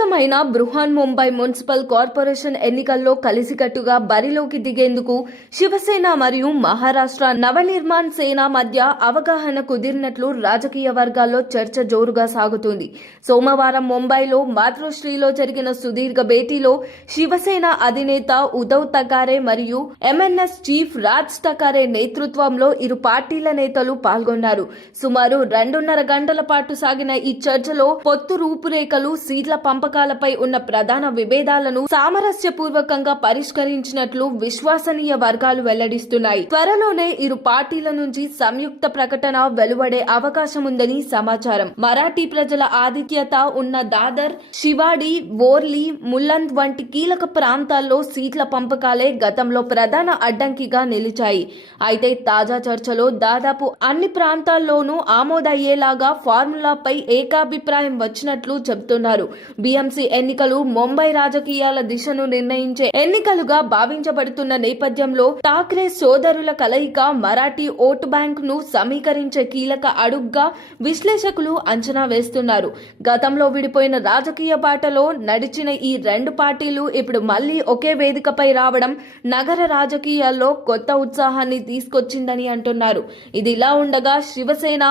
కీలకమైన Brihan Mumbai municipal corporation ఎన్నికల్లో కలిసికట్టుగా బరిలోకి దిగేందుకు శివసేన మరియు మహారాష్ట్ర నవనిర్మాణ్ సేన మధ్య అవగాహన కుదిరినట్లు రాజకీయ వర్గాల్లో చర్చ జోరుగా సాగుతుంది. సోమవారం ముంబైలో మాతృశ్రీలో జరిగిన సుదీర్ఘ భేటీలో శివసేన అధినేత ఉద్ధవ్ ఠాకరే మరియు ఎంఎన్ఎస్ చీఫ్ రాజ్ ఠాకరే నేతృత్వంలో ఇరు పార్టీల నేతలు పాల్గొన్నారు. సుమారు 2.5 గంటల పాటు సాగిన ఈ చర్చలో పొత్తు రూపురేఖలు, సీట్ల పంపకాలపై ఉన్న ప్రధాన విభేదాలను సామరస్యపూర్వకంగా పరిష్కరించినట్లు విశ్వసనీయ వర్గాలు వెల్లడిస్తున్నాయి. త్వరలోనే ఇరు పార్టీల నుంచి సంయుక్త ప్రకటన వెలువడే అవకాశం ఉందని సమాచారం. మరాఠీ ప్రజల ఆధిక్యత ఉన్న దాదర్, శివాడి, వోర్లీ, ముల్లంద్ వంటి కీలక ప్రాంతాల్లో సీట్ల పంపకాలే గతంలో ప్రధాన అడ్డంకిగా నిలిచాయి. అయితే తాజా చర్చలో దాదాపు అన్ని ప్రాంతాల్లోనూ ఆమోదయ్యేలాగా ఫార్ములాపై ఏకాభిప్రాయం వచ్చినట్లు చెబుతున్నారు. బీఎంసీ ఎన్నికలు ముంబై రాజకీయాల దిశను నిర్ణయించే ఎన్నికలుగా భావించబడుతున్న నేపథ్యంలో ఠాక్రే సోదరుల కలయిక మరాఠీ ఓటు బ్యాంక్ ను సమీకరించే కీలక అడుగ్గా విశ్లేషకులు అంచనా వేస్తున్నారు. గతంలో విడిపోయిన రాజకీయ బాటలో నడిచిన ఈ రెండు పార్టీలు ఇప్పుడు మళ్లీ ఒకే వేదికపై రావడం నగర రాజకీయాల్లో కొత్త ఉత్సాహాన్ని తీసుకొచ్చిందని అంటున్నారు. ఇది ఇలా ఉండగా శివసేన,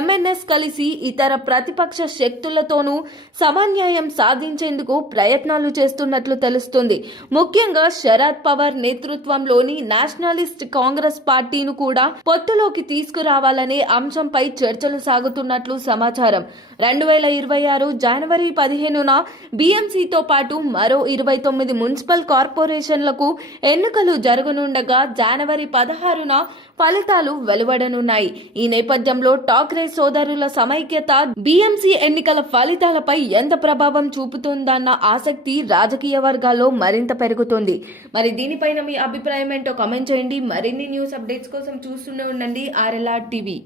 ఎంఎన్ఎస్ కలిసి ఇతర ప్రతిపక్ష శక్తులతోనూ సమన్వయం సాధించేందుకు ప్రయత్నాలు చేస్తున్నట్లు తెలుస్తుంది. ముఖ్యంగా శరద్ పవార్ నేతృత్వంలోని నేషనలిస్ట్ కాంగ్రెస్ పార్టీను కూడా పొత్తులోకి తీసుకురావాలనే అంశంపై చర్చలు సాగుతున్నట్లు సమాచారం. 2026 జనవరి 15న బీఎంసీతో పాటు మరో 29 మున్సిపల్ కార్పొరేషన్లకు ఎన్నికలు జరగనుండగా జనవరి 16న ఫలితాలు వెలువడనున్నాయి. ఈ నేపథ్యంలో ఠాక్రే సోదరుల సమైక్యత బీఎంసీ ఎన్నికల ఫలితాలపై ఎంత ప్రభావం చూపుతుందన్న ఆసక్తి రాజకీయ వర్గాల్లో మరింత పెరుగుతుంది. మరి దీనిపైన మీ అభిప్రాయం ఏంటో కామెంట్ చేయండి. మరిన్ని న్యూస్ అప్డేట్స్ కోసం చూస్తూనే ఉండండి RLR టీవీ.